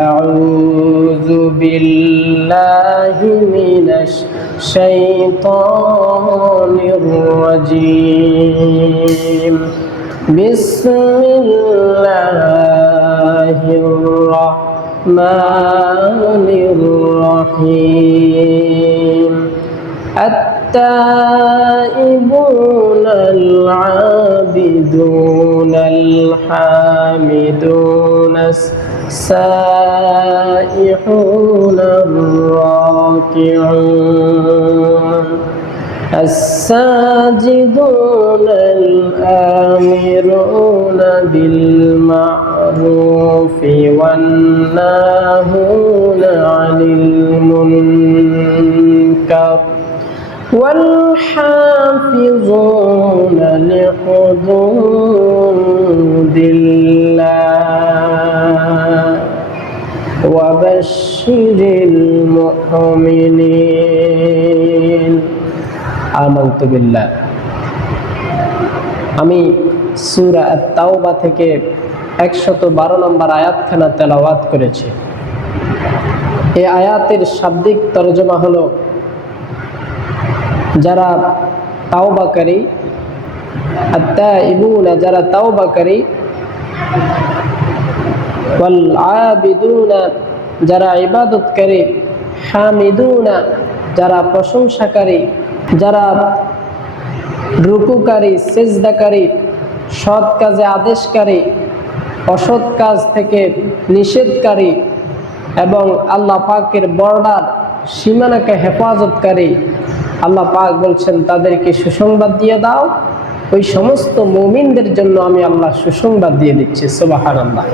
أعوذ بالله من الشيطان الرجيم بسم الله الرحمن الرحيم التائبون العابدون الحامدون السائحون الراكعون الساجدون الآمرون بالمعروف والناهون عن المنكر والحافظون لحدود الله وبشر المؤمنين آمنت بالله। আমি সূরা আত-তাওবা থেকে 112 নম্বর আয়াতখানা তেলাওয়াত করেছি। এই আয়াতের শাব্দিক তরজমা হলো, যারা তাওবাকারী, আত-তাইবুনা যারা তাওবাকারী, ওয়াল আবিদুনা যারা ইবাদতকারী, হামিদুনা যারা প্রশংসাকারী, যারা রুকুকারী, সিজদাকারী, সৎ কাজে আদেশকারী, অসৎ কাজ থেকে নিষেধকারী এবং আল্লাহ পাকের বর্ডার সীমানাকে হেফাজতকারী। আল্লাহ পাক বলছেন তাদেরকে সুসংবাদ দিয়ে দাও, ওই সমস্ত মুমিনদের জন্য আমি আল্লাহ সুসংবাদ দিয়ে দিচ্ছি। সুবহানাল্লাহ।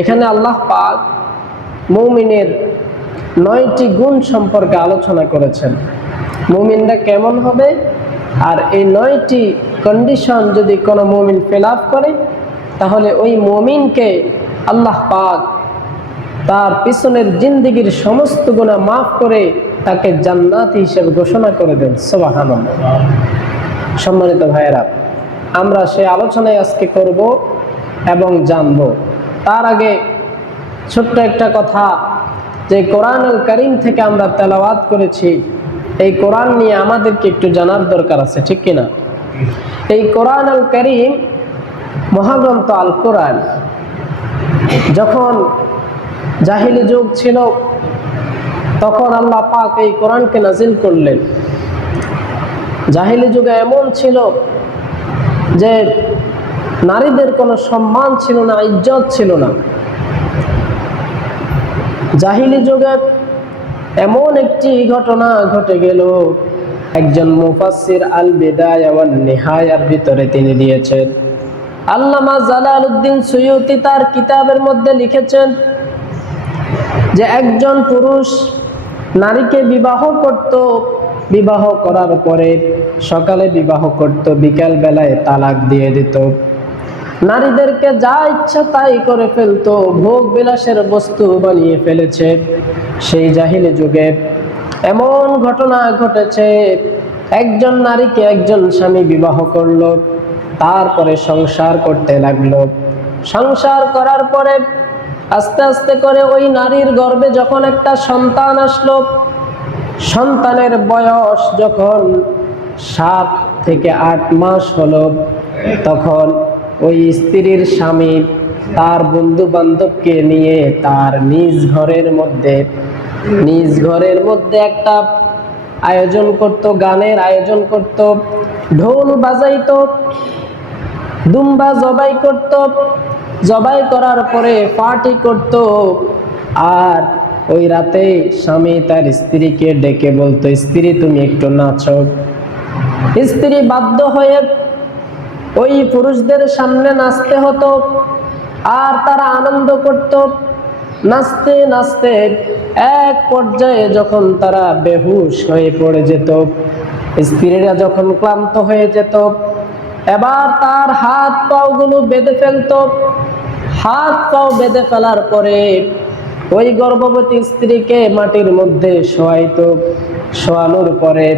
এখানে আল্লাহ পাক মুমিনের 9টি গুণ সম্পর্কে আলোচনা করেছেন। মুমিনরা কেমন হবে, আর এই 9টি কন্ডিশন যদি কোনো মুমিন ফিল আপ করে, তাহলে ওই মুমিনকে আল্লাহ পাক তার পিছনের জিন্দেগির সমস্ত গুনাহ মাফ করে তাকে জান্নাতি হিসেবে ঘোষণা করে দেন। সুবহানাল্লাহ। সম্মানিত ভাইয়েরা, আমরা সেই আলোচনায় আজকে করব এবং জানব। তার আগে ছোট্ট একটা কথা, যে কোরআনুল কারীম থেকে আমরা তেলাওয়াত করেছি, এই কোরআন নিয়ে আমাদেরকে একটু জানার দরকার আছে, ঠিক কিনা? এই কোরআনুল কারীম মহাগ্রন্থ আল কোরআন যখন জাহিলি যুগ ছিল, তখন আল্লাহ পাক এই কোরআনকে নাজিল করলেন। জাহিলি যুগে এমন ছিল যে নারীদের কোনো সম্মান ছিল না, ইজ্জত ছিল না। জাহিলি যুগে এমন একটি ঘটনা ঘটে গেল, একজন মুফাসসির আল বিদায়া ওয়ান নিহায়ার ভিতরে তিনি দিয়েছেন। আল্লামা জালালউদ্দিন সুয়ুতি তার কিতাবের মধ্যে লিখেছেন যে একজন পুরুষ নারীকে বিবাহ করত, বিবাহ করার পরে সকালে বিবাহ করত, বিকাল বেলায় তালাক দিয়ে দিত, নারীদেরকে যা ইচ্ছা তাই করে ফেলতো, ভোগ বিলাসের বস্তু বানিয়ে ফেলেছে। সেই জাহিলি যুগে এমন ঘটনা ঘটেছে, একজন নারীকে একজন স্বামী বিবাহ করলো, তারপরে সংসার করতে লাগলো। সংসার করার পরে আস্তে আস্তে করে ওই নারীর গর্ভে যখন একটা সন্তান আসলো, সন্তানের বয়স যখন 7 থেকে 8 মাস হলো, তখন ওই স্ত্রীর স্বামী তার বন্ধু বান্ধবকে নিয়ে তার নিজ ঘরের মধ্যে একটা আয়োজন করত, গানের আয়োজন করত, ঢোল বাজাইতো, দুম্বা জবাই করত, জবাই করার পরে পার্টি করত। আর ওই রাতে স্বামী তার স্ত্রীকে ডেকে বলতো, স্ত্রী তুমি একটু নাচো। স্ত্রী বাধ্য হয়ে ওই পুরুষদের সামনে নাচতে হতো, আর তারা আনন্দ করত। নাচতে নাচতে এক পর্যায়ে যখন তারা বেহুশ হয়ে পড়ে যেত, স্ত্রীরা যখন ক্লান্ত হয়ে যেত, এবার তার হাত পাগুলো বেঁধে ফেলতো। হাত পাও বেঁধে ফেলার পরে ওই গর্ভবতী স্ত্রীকে মাটির মধ্যে শোয়াইতো। শোয়ানোর পরে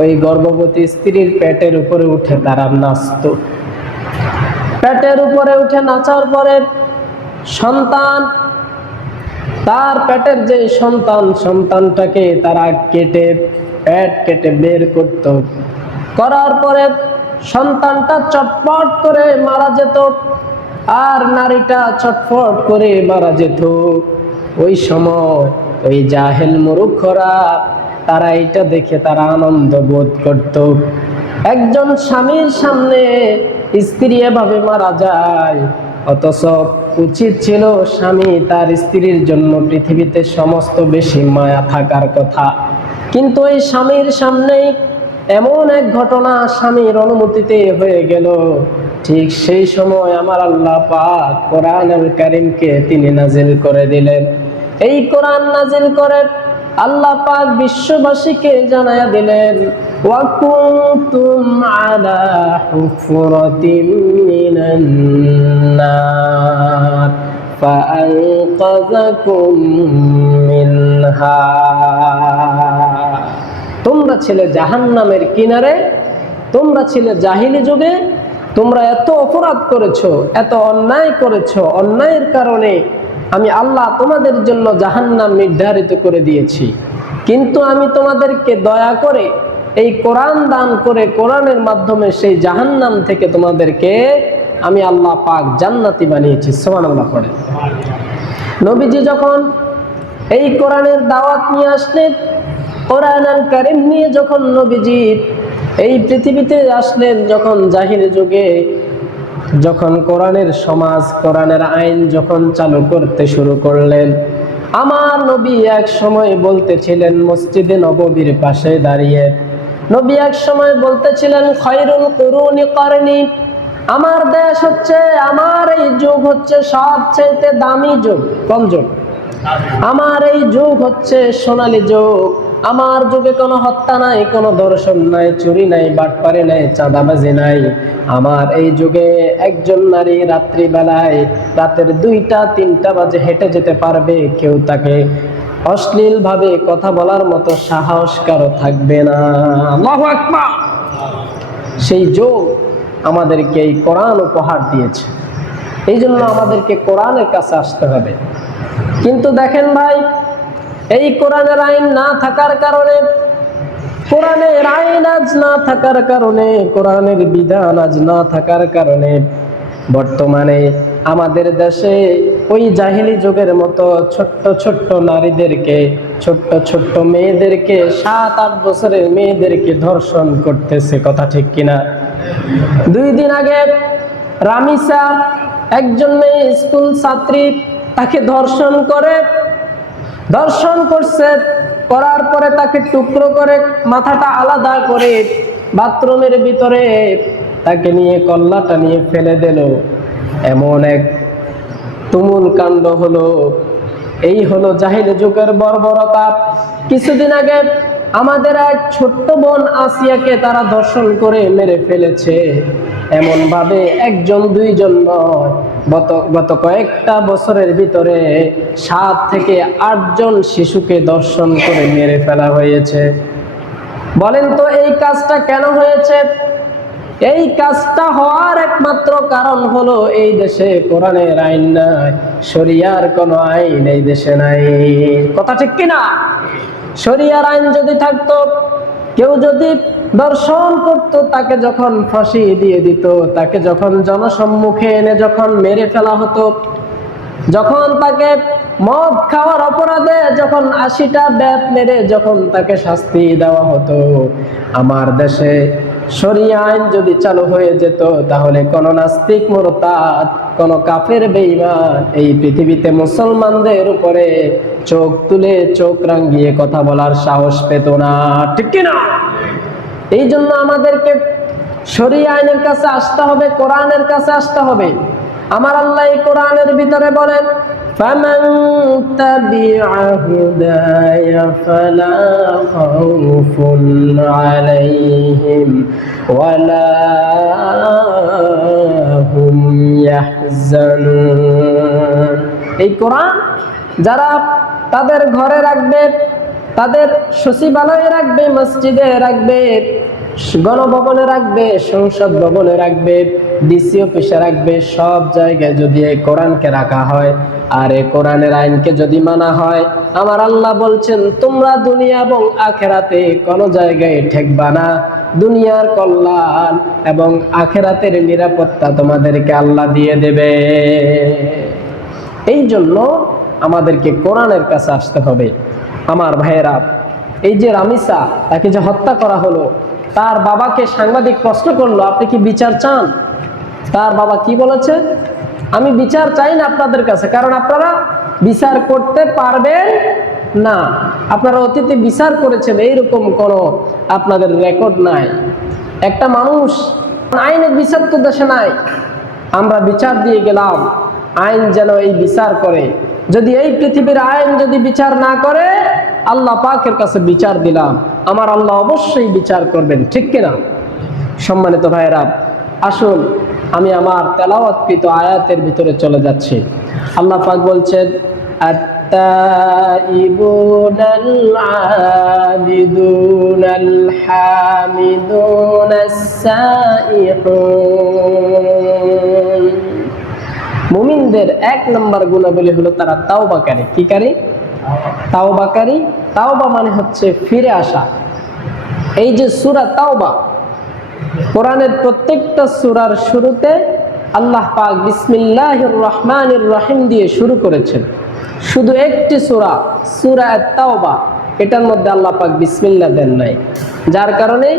ওই গর্ভবতী স্ত্রীর পেটের উপরে উঠে তারা নাচতো। পেটের উপরে উঠে নাচার পরে সন্তান তার পেটের যে সন্তানটাকে তারা পেট কেটে বের করত, করার পরে সন্তানটা চটপট করে মারা যেত আর নারীটা চটপট করে মারা যেত। ওই সময় ওই জাহেল মূর্খরা তারা এটা দেখে তারা আনন্দ বোধ করত। একজন স্বামীর সামনে স্ত্রী এভাবে মারা যায়, অথচ উচিত ছিল স্বামী তার স্ত্রীর জন্য পৃথিবীতে সমস্ত বেশি মায়া থাকার কথা, কিন্তু এই স্বামীর সামনেই এমন এক ঘটনা স্বামীর অনুমতিতে হয়ে গেল। ঠিক সেই সময় আমার আল্লাহ পাক কোরআনুল কারীমকে তিনি নাজিল করে দিলেন। এই কোরআন নাজিল করে আল্লাহ পাক বিশ্ববাসীকে জানায়া দিলেন, ওয়া কুনতুম আলা হুফরাতিম মিনান নার ফাআনকাযাকুম মিনহা। তোমরা ছিলে জাহান্নামের কিনারে, তোমরা ছিলে জাহিলি যুগে, তোমরা এত অপরাধ করেছো, এত অন্যায় করেছো, অন্যায়ের কারণে আমি আল্লাহ তোমাদের জন্য জাহান্নাম নির্ধারিত করে দিয়েছি, কিন্তু আমি তোমাদেরকে দয়া করে এই কোরআন দান করে কোরআনের মাধ্যমে সেই জাহান্নাম থেকে তোমাদেরকে আমি আল্লাহ পাক জান্নাতি বানিয়েছি। সুবহানাল্লাহ পড়ে। নবীজি যখন এই কোরআনের দাওয়াত নিয়ে আসলেন, কোরআনুল কারীম নিয়ে যখন নবীজি এই পৃথিবীতে আসলেন, যখন জাহিলি যুগে যখন কোরআনের সমাজ, কোরআনের আইন যখন চালু করতে শুরু করলেন, আমার নবী এক সময় বলতেছিলেন মসজিদে নববীর পাশে দাঁড়িয়ে, নবী এক সময় বলতেছিলেন খায়রুল কুরুনি করনি, আমার দেশ হচ্ছে, আমার এই যুগ হচ্ছে সবচেয়ে দামি যুগ। কোন যুগ? আমার এই যুগ হচ্ছে সোনালী যুগ। আমার যুগে কোনো হত্যা নাই, কোনো ধর্ষণ নাই, চুরি নাই, বাটপারি নাই, চাঁদাবাজি নাই। আমার এই যুগে একজন নারী রাত্রিবেলায় রাতের 2টা-3টা বাজে হেঁটে যেতে পারবে, কেউ তাকে অশ্লীল ভাবে কথা বলার মতো সাহস কারো থাকবে না। আল্লাহু আকবার। সেই যুগ আমাদেরকে এই কোরআন উপহার দিয়েছে, এই জন্য আমাদেরকে কোরআনের কাছে আসতে হবে। কিন্তু দেখেন ভাই, এই কোরআনের আইন না থাকার কারণে, কোরআনের আইন আজ না থাকার কারণে, কোরআনের বিধান আজ না থাকার কারণে বর্তমানে আমাদের দেশে ওই জাহিলি যুগের মতো ছোট্ট ছোট্ট নারীদেরকে, ছোট্ট ছোট্ট মেয়েদেরকে, 7-8 বছরের মেয়েদেরকে ধর্ষণ করতেছে। কথা ঠিক কিনা? 2 দিন আগে রামিসা, একজন মেয়ে স্কুল ছাত্রী, তাকে ধর্ষণ করছে, করার পরে তাকে টুকরো করে মাথাটা আলাদা করে বাথরুমের ভিতরে তাকে নিয়ে কল্লাটা নিয়ে ফেলে দিল। এমন এক তুমুল কাণ্ড হলো। এই হলো জাহিলি যুগের বর্বরতা। কিছুদিন আগে আমাদের এক ছোট্ট বোন আসিয়াকে তারা ধর্ষণ করে মেরে ফেলেছে। এমন ভাবে 1-2 নয়, গত কয়েকটা বছরের ভিতরে 7 থেকে 8 জন শিশুকে ধর্ষণ করে মেরে ফেলা হয়েছে। বলেন তো এই কাজটা কেন হয়েছে? এই কাজটা হওয়ার একমাত্র কারণ হলো এই দেশে কোরআনের আইন নাই, শরিয়ার কোনো আইন এই দেশে নাই। কথা ঠিক কিনা? শরিয়ার আইন যদি থাকতো, কেউ যদি ধর্ষণ করতো, তাকে যখন ফাঁসি দিয়ে দিত, তাকে যখন জনসম্মুখে এনে যখন মেরে ফেলা হতো, যখন তাকে মদ খাওয়ার অপরাধে যখন 80টা ব্যাট মেরে যখন তাকে শাস্তি দেওয়া হতো, আমার দেশে শরিয়া আইন যদি চালু হয়ে যেত, তাহলে কোন নাস্তিক মুরতাদ, কোন কাফের বেঈমান এই পৃথিবীতে মুসলমানদের উপরে চোখ তুলে চোখ রাঙিয়ে কথা বলার সাহস পেত না। ঠিক কিনা? এই জন্য আমাদেরকে শরিয়া আইনের কাছে আসতে হবে, কোরআনের কাছে আসতে হবে। আমার আল্লাহ এই কোরআনের ভিতরে বলেন, فَمَن تَبِعَ هُدَايَ فَلَا خَوْفٌ عَلَيْهِمْ وَلَا هُمْ يَحْزَنُونَ। এই কোরআন যারা তাদের ঘরে রাখবে, তাদের সচিবালয়ে রাখবে, মসজিদে রাখবে, গণভবনে রাখবে, সংসদ ভবনে রাখবে, ডিসি অফিসে রাখবে, সব জায়গায় যদি এই কোরআনকে রাখা হয় আর এই কোরআনের আইনকে যদি মানা হয়, আমার আল্লাহ বলছেন তোমরা দুনিয়া এবং আখেরাতে কোনো জায়গায় ঠেকবা না। দুনিয়ার কল্যাণ এবং আখেরাতের নিরাপত্তা তোমাদেরকে আল্লাহ দিয়ে দেবে। এই জন্য আমাদেরকে কোরআনের কাছে আসতে হবে। আমার ভাইয়েরা, এই যে রামিসা, তাকে যে হত্যা করা হলো, তার বাবাকে সাংবাদিক প্রশ্ন করলো, আপনি কি বিচার চান? তার বাবা কি বলেছে? আমি বিচার চাই না আপনাদের কাছে, কারণ আপনারা বিচার করতে পারবেন না। আপনারা অতীতে বিচার করেছেন, এইরকম কোনো আপনাদের রেকর্ড নাই। একটা মানুষ, আইনের বিচার তো দেশে নাই, আমরা বিচার দিয়ে গেলাম, আইন যেন এই বিচার করে। যদি এই পৃথিবীর আইন যদি বিচার না করে, আল্লাহ পাকের কাছে বিচার দিলাম, আমার আল্লাহ অবশ্যই বিচার করবেন, ঠিক কিনা? সম্মানিত ভাইয়েরা, আসুন আমি আমার তেলাওয়াতকৃত আয়াতের ভিতরে চলে যাচ্ছি। আল্লাহ পাক বলছেন, আত-তাইবুনাল আবিদুনাল হামিদুনাস সাইহুন। মুমিনদের এক নম্বর গুণাবলী হলো তারা তাওবাকারী। কি কারী? তাওবাকারী। তাওবা মানে হচ্ছে ফিরে আসা। এই যে সূরা তাওবা, কোরআনের প্রত্যেকটা সূরার শুরুতে আল্লাহ পাক বিসমিল্লাহির রহমানির রহিম দিয়ে শুরু করেছেন। শুধু একটি সূরা, সূরা আত-তাওবা, এটার মধ্যে আল্লাহ পাক বিসমিল্লাহ দেন নাই, যার কারণে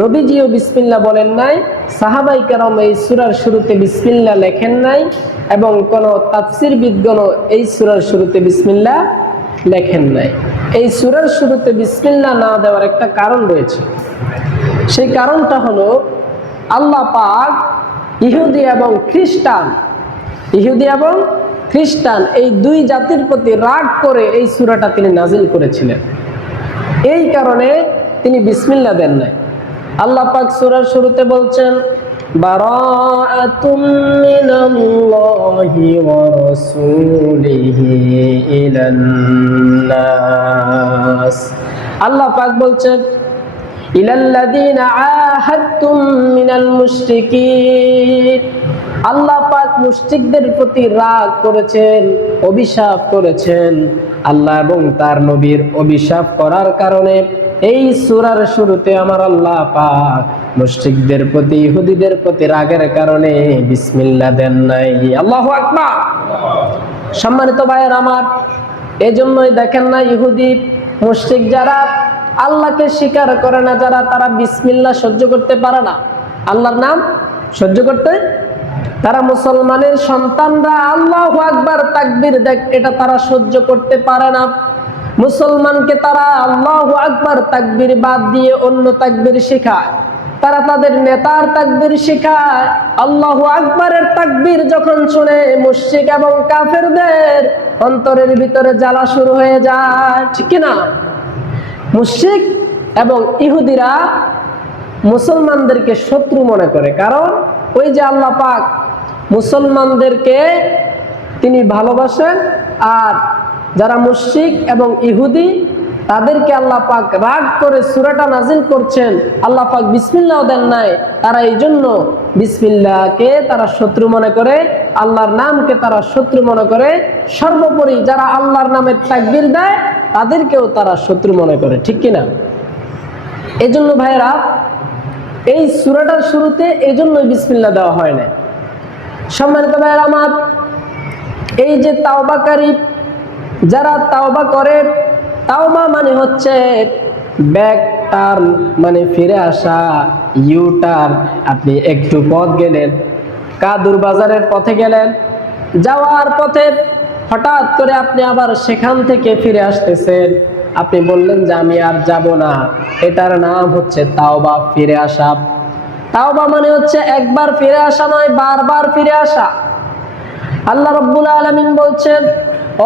নবীজিও বিসমিল্লাহ বলেন নাই, সাহাবায়ে কেরাম এই সূরার শুরুতে বিসমিল্লাহ লেখেন নাই, এবং কোন তাফসীরবিদগণও এই সূরার শুরুতে বিসমিল্লাহ লেখেন নাই। এই সূরার শুরুতে বিসমিল্লাহ না দেওয়ার একটা কারণ রয়েছে। সেই কারণটা হলো আল্লাহ পাক ইহুদি এবং খ্রিস্টান এই দুই জাতির প্রতি রাগ করে এই সূরাটা তিনি নাজিল করেছিলেন। এই কারণে তিনি বিসমিল্লাহ দেন নাই। আল্লাহ পাক সূরার শুরুতে বলছেন, বারাআতুম মিনাল্লাহি ওয়া রাসূলিহি ইলান নাস। আল্লাহ পাক বলছেন, ইলাল্লাযীনা আহাদতুম মিনাল মুশরিকিন। আল্লাহ পাক মুশরিকদের প্রতি রাগ করেছেন, অভিশাপ করেছেন। আল্লাহ এবং তার নবীর অভিশাপ করার কারণে এই সূরার শুরুতে আমার আল্লাহ পাক মুশরিকদের প্রতি, ইহুদিদের প্রতি রাগের কারণে বিসমিল্লাহ দেন নাই। আল্লাহু আকবার। সম্মানিত ভাইয়ের আমার, এজন্যই দেখেন না ইহুদি মুশরিক যারা আল্লাহকে স্বীকার করে না, যারা, তারা বিসমিল্লাহ সহ্য করতে পারে না, আল্লাহর নাম সহ্য করতে। তারা মুসলমানের সন্তানরা আল্লাহু আকবার তাকবীর দেখ, এটা তারা সহ্য করতে পারে না। মুসলমানকে তারা আল্লাহু আকবার তাকবীর বাদ দিয়ে অন্য তাকবীর শেখায়। তারা তাদের নেতার তাকবীর শেখায়। আল্লাহু আকবারের তাকবীর যখন শুনে মুশরিক এবং কাফেরদের অন্তরের ভিতরে জ্বালা শুরু হয়ে যায়, ঠিক কি না? মুশরিক এবং ইহুদিরা মুসলমানদেরকে শত্রু মনে করে, কারণ ওই যে আল্লাহ পাক মুসলমানদেরকে তিনি ভালোবাসেন, আর যারা মুশরিক এবং ইহুদি তাদেরকে আল্লাহ পাক রাগ করে সূরাটা নাজিল করছেন। আল্লাহ পাক বিসমিল্লাহ দেন নাই, তারা এই জন্য বিসমিল্লাহকে তারা শত্রু মনে করে, আল্লাহর নামকে তারা শত্রু মনে করে। সর্বোপরি যারা আল্লাহর নামের তাকবীর দেয় তাদেরকেও তারা শত্রু মনে করে, ঠিক কিনা? এজন্য ভাইরা, এই সূরাটার শুরুতে এজন্যই বিসমিল্লাহ দেওয়া হয় না। সম্মানিত ভাইরা আমার, এই যে তাওবাকারী, যারা তাওবা করে, তাওবা মানে হচ্ছে ব্যাক টার্ন, মানে ফিরে আসা, ইউ টার্ন। আপনি একটু পথ গেলেন, কাদুর বাজারের পথে গেলেন, যাওয়ার পথে হঠাৎ করে আপনি আবার সেখান থেকে ফিরে আসতেছেন, আপনি বললেন যে আমি আর যাব না, এটার নাম হচ্ছে তাওবা, ফিরে আসা। তাওবা মানে হচ্ছে একবার ফিরে আসা নয়, বারবার ফিরে আসা। আল্লাহ রাব্বুল আলামিন বলছেন,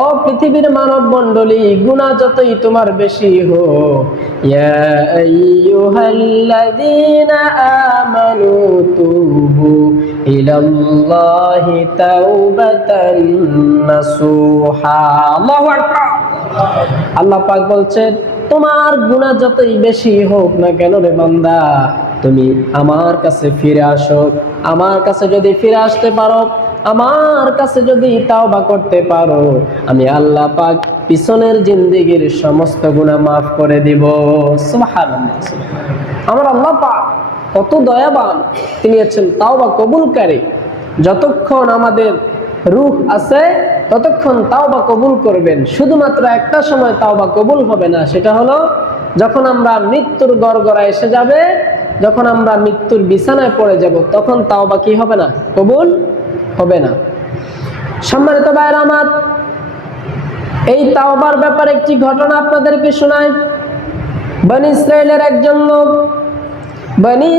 ও পৃথিবীর মানব মণ্ডলী, গুনাহ যতই তোমার বেশি হোক, ইয়া আইয়ুহাল্লাযীনা আমানু তুবু ইলাল্লাহি তাওবাতান নাসুহা। আল্লাহু আকবার। আল্লাহ পাক বলছেন, তোমার গুনাহ যতই বেশি হোক না কেন রে বান্দা, তুমি আমার কাছে ফিরে আসো। আমার কাছে যদি ফিরে আসতে পারো, আমার কাছে যদি তাওবা করতে পারো, আমি আল্লাহ পাক পিছনের জিন্দেগির সমস্ত গুনাহ মাফ করে দিব। সুবহানাল্লাহ। আমার আল্লাহ পাক কত দয়াবান, তিনি হচ্ছেন তাওবা কবুলকারী। যতক্ষণ আমাদের রূহ আছে ততক্ষণ তাওবা কবুল করবেন। শুধুমাত্র একটা সময় তাওবা কবুল হবে না, সেটা হলো যখন আমরা মৃত্যুর গড়গড়া এসে যাবে, যখন আমরা মৃত্যুর বিছানায় পড়ে যাব, তখন তাওবা কি হবে না? কবুল হবে না। সম্মানিত ভাইরা আমার, এই তাওবার ব্যাপারে একটি ঘটনা আপনাদেরকে শোনাই। বনী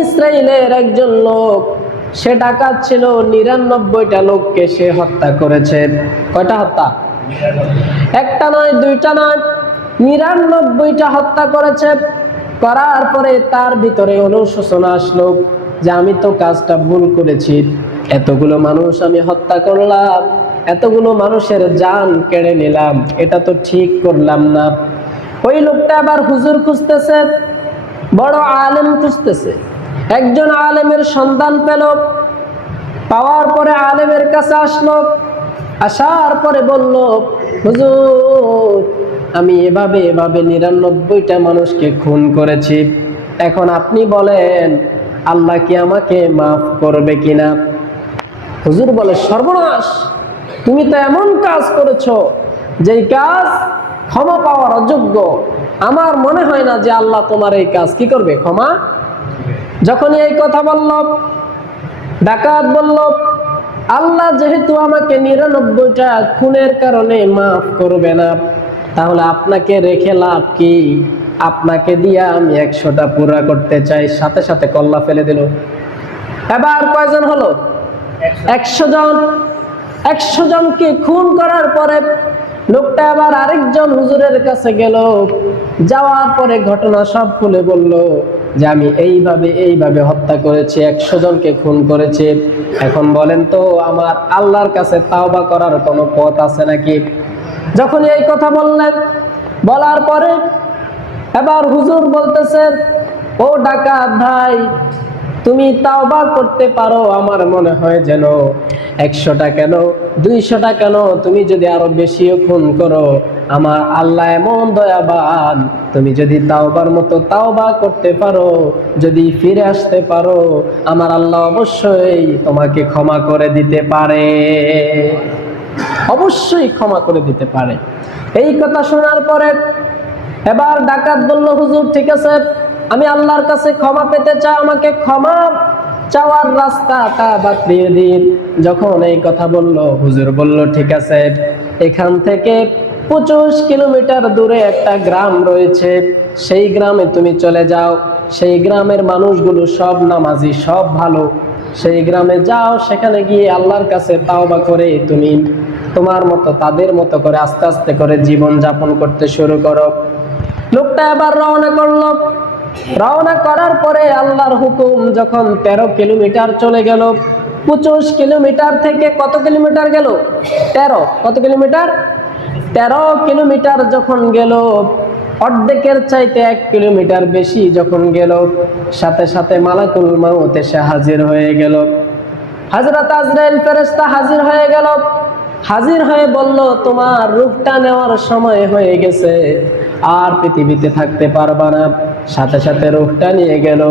ইসরাইলের একজন লোক সে ডাকাত ছিল। 99টা লোককে সে হত্যা করেছে। কয়টা হত্যা? একটা নয়, দুইটা নয়, 99টা হত্যা করেছে। করার পরে তার ভিতরে অনুশোচনা আসলো যে আমি তো কাজটা ভুল করেছি, এতগুলো মানুষ আমি হত্যা করলাম, এতগুলো মানুষের জান কেড়ে নিলাম, এটা তো ঠিক করলাম না। ওই লোকটা আবার হুজুর খুঁজতেছে, বড় আলেম খুঁজতেছে। একজন আলেমের সন্ধান পেল। পাওয়ার পরে আলেমের কাছে আসলো। আসার পরে বলল, হুজুর, আমি এভাবে 99টা মানুষকে খুন করেছি, এখন আপনি বলেন আল্লাহ কি আমাকে মাফ করবে কিনা? হুজুর বলে, সর্বনাশ, তুমি তো এমন কাজ করেছো যেই কাজ ক্ষমা পাওয়ার অযোগ্য। আমার মনে হয় না যে আল্লাহ তোমার এই কাজ কি করবে, ক্ষমা। যখনই এই কথা বলল, ডাকাত বলল, আল্লাহ যেহেতু আমাকে 99টা খুনের কারণে মাফ করবে না, তাহলে আপনাকে রেখে লাভ কি? আপনাকে দিয়া আমি 100টা পুরা করতে চাই। সাথে সাথে কল্লা ফেলে দিল। এবার কয়জন হলো? 100 জন। 100 জনকে খুন করার পরে লোকটা আবার আরেকজন হুজুরের কাছে গেল। যাওয়ার পরে ঘটনা সব খুলে বলল যে আমি এইভাবে হত্যা করেছি, 100 জনকে খুন করেছি। এখন বলেন তো আমার আল্লাহর কাছে তাওবা করার কোনো পথ আছে নাকি? যখন এই কথা বললেন, বলার পরে এবার হুজুর বলতেছে, ও ডাকাত ভাই, তুমি তাওবা করতে পারো, আমার মনে হয় যেন 100টা কেন 200টা কেন, তুমি যদি আরো বেশিও খুন করো, আমার আল্লাহ এমন দয়াবান, তুমি যদি তাওবার মতো তাওবা করতে পারো, যদি ফিরে আসতে পারো, আমার আল্লাহ অবশ্যই তোমাকে ক্ষমা করে দিতে পারে, অবশ্যই ক্ষমা করে দিতে পারে। এই কথা শোনার পরে এবার ডাকাত বলল, হুজুর ঠিক আছে, আমি আল্লাহর কাছে ক্ষমা পেতে চাই, আমাকে ক্ষমা চাওয়ার রাস্তাটা বাতলিয়ে দিন। যখন এই কথা বলল, হুজুর বলল, ঠিক আছে, এখান থেকে 25 কিলোমিটার দূরে একটা গ্রাম রয়েছে, সেই গ্রামে তুমি চলে যাও। সেই গ্রামের মানুষগুলো সব নামাজি, সব ভালো। সেই গ্রামে যাও, সেখানে গিয়ে আল্লাহর কাছে তাওবা করে তুমি তোমার মতো তাদের মতো করে আস্তে আস্তে করে জীবন যাপন করতে শুরু করো। লোকটা এবার রওনা করলো। রওনা করার পরে আল্লাহর হুকুম, যখন 13 কিলোমিটার চলে গেল, 25 কিলোমিটার থেকে কত কিলোমিটার গেল? 13। কত কিলোমিটার? 13 কিলোমিটার যখন গেল, অর্ধেকের চাইতে 1 কিলোমিটার বেশি যখন গেল, সাথে সাথে মালাকুল মাউত এসে হাজির হয়ে গেল। হযরত আজরাইল ফেরেশতা হাজির হয়ে গেল। হাজির হয়ে বলল, তোমার রূহটা নেওয়ার সময় হয়ে গেছে, আর পৃথিবীতে থাকতে পারবা না। সাথে সাথে রূহটা নিয়ে গেল।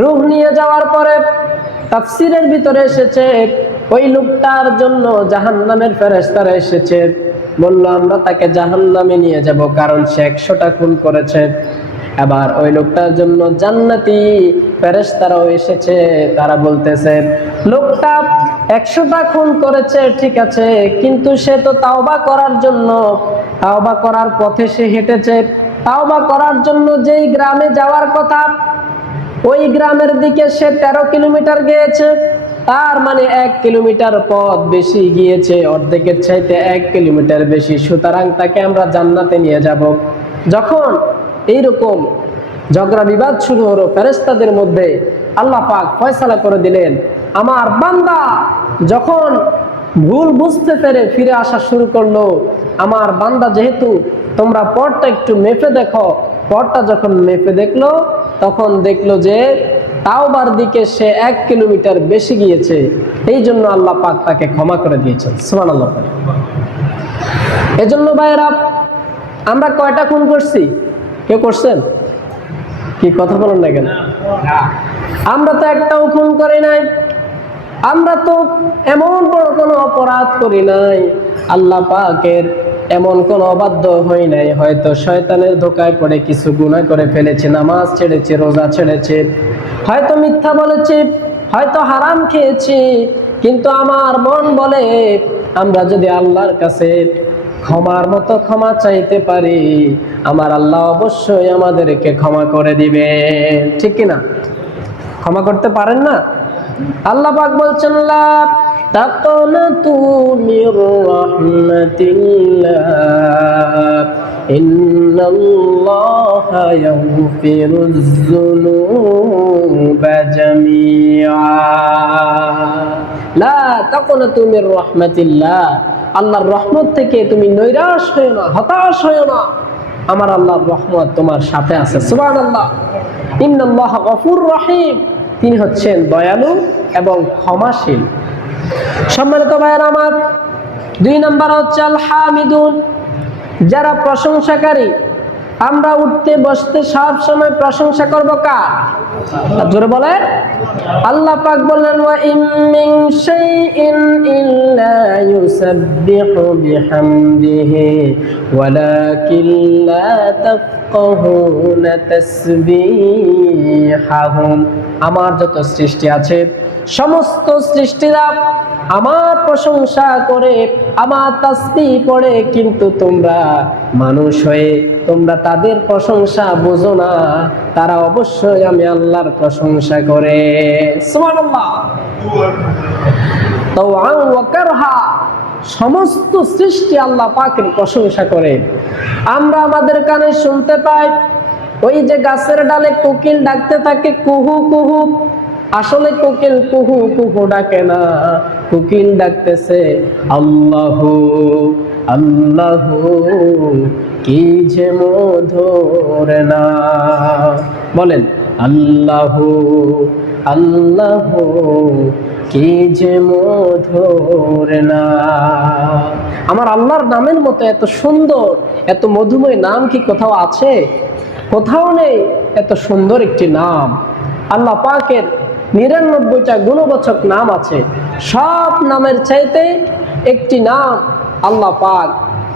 রূহ নিয়ে যাওয়ার পরে তাফসীরের ভিতরে এসেছে, ওই লোকটার জন্য জাহান্নামের ফেরেশতারা এসেছে, বলল আমরা তাকে জাহান্নামে নিয়ে যাব, কারণ সে 100টা খুন করেছে। এবার ওই লোকটার জন্য জান্নাতি ফেরেশতারাও এসেছে, তারা বলতেছে, লোকটা 100টা খুন করেছে ঠিক আছে, কিন্তু সে তো তাওবা করার জন্য, তাওবা করার পথে সে হেঁটেছে। তাওবা করার জন্য যেই গ্রামে যাওয়ার কথা, ওই গ্রামের দিকে সে 13 কিলোমিটার গিয়েছে, তার মানে 1 কিলোমিটার পথ বেশি গিয়েছে, অর্ধেকের চাইতে 1 কিলোমিটার বেশি। সুতরাং তাকে আমরা জান্নাতে নিয়ে যাব। যখন এইরকম ঝগড়া বিবাদ শুরু হলো ফেরেশতাদের মধ্যে, আল্লাহ পাক ফয়সালা করে দিলেন, আমার বান্দা যখন ভুল বুঝতে পেরে ফিরে আসা শুরু করলো, আমার বান্দা যেহেতু, তোমরা পথটা একটু মেপে দেখো। পথটা যখন মেপে দেখলো, তখন দেখলো যে তাওবার দিকে সে 1 কিলোমিটার বেশি গিয়েছে, এই জন্য আল্লাহ পাক তাকে ক্ষমা করে দিয়েছেন। সুবহানাল্লাহ। এজন্য ভাইরা, আমরা কয়টা খুন করছি? কেউ করছেন? কি কথা বলেন না কেন? আমরা তো একটাও খুন করি নাই। আমরা তো এমন বড় কোনো অপরাধ করি নাই, আল্লাহ পাকের এমন কোনো অবাধ্য হই নাই। হয়তো শয়তানের ধোকায় পড়ে কিছু গুনাহ করে ফেলেছে, নামাজ ছেড়েছে, রোজা ছেড়েছে, হয়তো মিথ্যা বলেছি, হয়তো হারাম খেয়েছি, কিন্তু আমার মন বলে আমরা যদি আল্লাহর কাছে ক্ষমার মতো ক্ষমা চাইতে পারি, আমার আল্লাহ অবশ্যই আমাদেরকে ক্ষমা করে দিবে। ঠিক কিনা? ক্ষমা করতে পারেন না? আল্লাহ পাক বলছেন, লা তাকনাতু মির রাহমাতিল্লাহ ইন্নাল্লাহা ইয়াগফিরুয যুনুবা জামিআ। লা তাকনাতু মির রাহমাতিল্লাহ, আল্লাহর রহমত থেকে তুমি নৈরাশ হয়ো না, হতাশ হয়ো না। আমার আল্লাহর রহমত তোমার সাথে আছে। সুবহানাল্লাহ। ইন্নাল্লাহা গফুর রহিম, তিনি হচ্ছেন দয়ালু এবং ক্ষমাশীল। সম্মানিত ভাইয়েরা আমার, 2 নাম্বার হচ্ছে আল হামিদুন, যারা প্রশংসাকারী। আমরা উঠতে বসতে সব সময় প্রশংসা করব কার? জোরে বলেন। আল্লাহ পাক বললেন, ওয়া ইম মিন শাইইন ইল্লা ইউসাব্বিহু বিহামদিহি ওয়ালাকিন লা তাফকাহুনা তাসবিহাহুম। আমার যত সৃষ্টি আছে, সমস্ত সৃষ্টিরা আমার প্রশংসা করে, আমার তাসবিহ পড়ে, কিন্তু তোমরা মানুষ হয়ে তোমরা তাদের প্রশংসা বোঝো না। তারা অবশ্যই আমি আল্লাহর প্রশংসা করে। সুবহানাল্লাহ। তাওআন ওয়া কারহা, সমস্ত সৃষ্টি আল্লাহ পাকের প্রশংসা করে। আমরা আমাদের কানে শুনতে পাই, ওই যে গাছের ডালে কোকিল ডাকতে থাকে কুহু কুহু, আসলে কোকিল কুহু কুহু ডাকে না, কোকিল ডাকতেছে আল্লাহু আল্লাহু, কি যে মধুর নাম। বলেন, আল্লাহু আল্লাহু, কি যে মধুর নাম। আমার আল্লাহর নামের মতো এত সুন্দর, এত মধুময় নাম কি কোথাও আছে? কোথাও নেই এত সুন্দর একটি নাম। আল্লাহ পাকের 99টা গুণবাচক নাম আছে, সব নামের চাইতে একটি নাম আল্লাহ পাক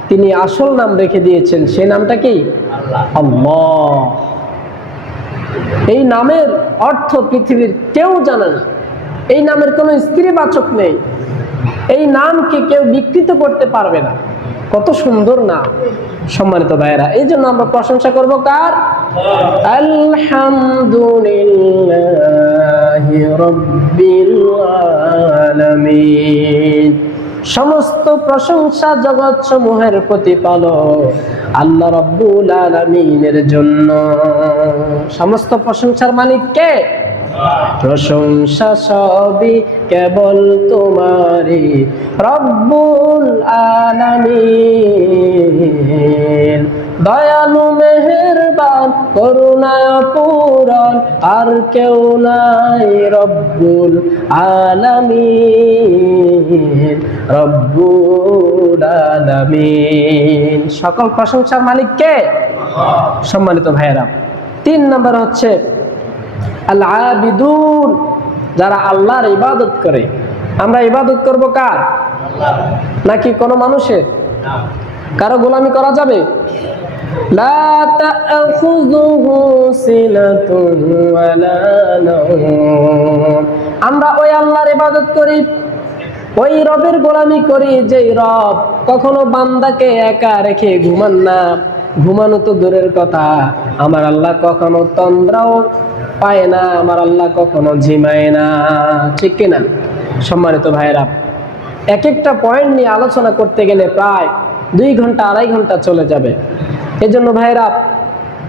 তিনি আসল নাম রেখে দিয়েছেন। সেই নামটা কি? আল্লাহ। এই নামের অর্থ পৃথিবীর কেউ জানে না। এই নামের কোনো স্ত্রীবাচক নেই। এই নামকে কেউ বিকৃত করতে পারবে না। কত সুন্দর নাম। সম্মানিত ভাইয়েরা, এই জন্য আমরা প্রশংসা করব কার? আলহামদুলিল্লাহি রাব্বিল আলামিন। সমস্ত প্রশংসা জগৎ সমূহের প্রতিপালক আল্লাহ রাব্বুল আলামিনের জন্য। সমস্ত প্রশংসার মালিক কে? প্রশংসা সবই কেবল তোমারই রব্বুল আলামিন। দয়ালু মেহেরবান করুণায় অপূরণ, আর কেউ নাই রব্বুল আলামিন, রব্বুল আলামিন। সকল প্রশংসার মালিক কে? সম্মানিত ভাইয়েরা, 3 নম্বর হচ্ছে আল আবিদুন, যারা আল্লাহর ইবাদত করে। আমরা ইবাদত করব কার? নাকি কোনো মানুষের? কারো গোলামি করা যাবে? লা তা'খুযুহু সিনাতুন ওয়ালা নাওম। আমরা ওই আল্লাহর ইবাদত করি, ওই রবের গোলামি করি যেই রব কখনো বান্দাকে একা রেখে ঘুমান না। ঘুমানো তো দূরের কথা, আমার আল্লাহ কখনো তন্দ্রাও পায় না, আমার আল্লাহ কখনো ঝিমায় না। ঠিক কিনা? সম্মানিত ভাইয়েরা, এক একটা পয়েন্ট নিয়ে আলোচনা করতে গেলে প্রায় 2 ঘন্টা 2.5 ঘন্টা চলে যাবে। এজন্য ভাইয়েরা,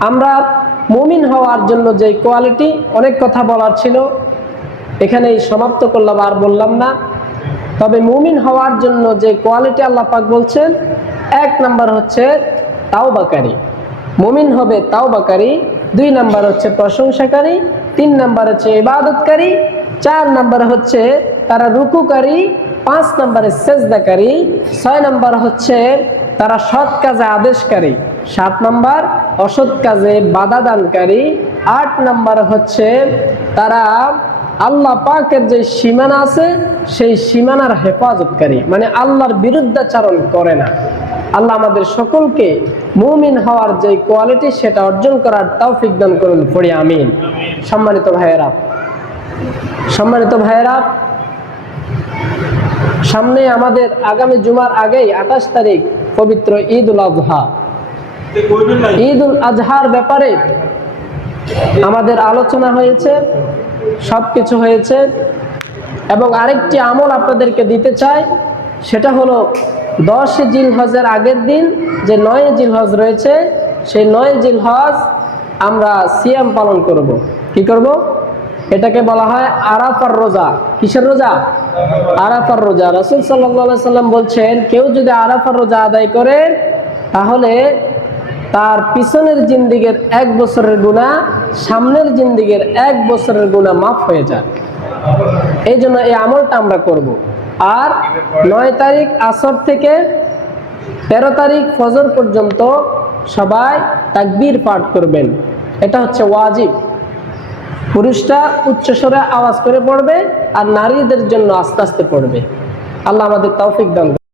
আমরা মুমিন হওয়ার জন্য যে কোয়ালিটি, অনেক কথা বলার ছিল, এখানেই সমাপ্ত করলাম, আর বললাম না। তবে মুমিন হওয়ার জন্য যে কোয়ালিটি আল্লাহ পাক বলছেন, 1 নাম্বার হচ্ছে তাওবাকারী। মুমিন হবে তাওবাকারী। 2 নাম্বার হচ্ছে প্রশংসাকারী। 3 নম্বর হচ্ছে ইবাদতকারী, 4 নম্বর হচ্ছে তারা রুকুকারী, 5 নম্বরে সেজদাকারী, 6 নম্বর হচ্ছে তারা সৎ কাজে আদেশকারী, 7 নম্বর অসৎ কাজে বাধা দানকারী, 8 নম্বর হচ্ছে তারা আল্লাহ পাকের যে সীমানা আছে সেই সীমানার হেফাজতকারী, মানে আল্লাহর বিরুদ্ধাচরণ করে না। আল্লাহ আমাদের সকলকে মুমিন হওয়ার যে কোয়ালিটি সেটা অর্জন করার তৌফিক দান করুন, পড়ি আমিন। সম্মানিত ভাইয়েরা, সামনে আমাদের আগামী জুমার আগেই 28 তারিখ পবিত্র ঈদ উল আজহা। ঈদ উল আজহার ব্যাপারে আমাদের আলোচনা হয়েছে, সবকিছু হয়েছে, এবং আরেকটি আমল আপনাদেরকে দিতে চাই, সেটা হলো 10 জিলহজের আগের দিন যে 9 জিলহজ রয়েছে, সেই 9 জিলহজ আমরা সিয়াম পালন করব। কি করব? এটাকে বলা হয় আরাফার রোজা। কিসের রোজা? আরাফার রোজা। রাসূল সাল্লাল্লাহু আলাইহি সাল্লাম বলছেন, কেউ যদি আরাফার রোজা আদায় করে তাহলে তার পিছনের জিন্দিগির 1 বছরের গুনাহ, সামনের জিন্দিগির 1 বছরের গুনাহ মাফ হয়ে যায়। এই জন্য এই আমলটা আমরা করব। আর 9 তারিখ আসর থেকে 13 তারিখ ফজর পর্যন্ত সবাই তাকবীর পাঠ করবেন, এটা হচ্ছে ওয়াজিব। পুরুষরা উচ্চস্বরে আওয়াজ করে পড়বে আর নারীদের জন্য আস্তে আস্তে পড়বে। আল্লাহ আমাদের তৌফিক দান করুন।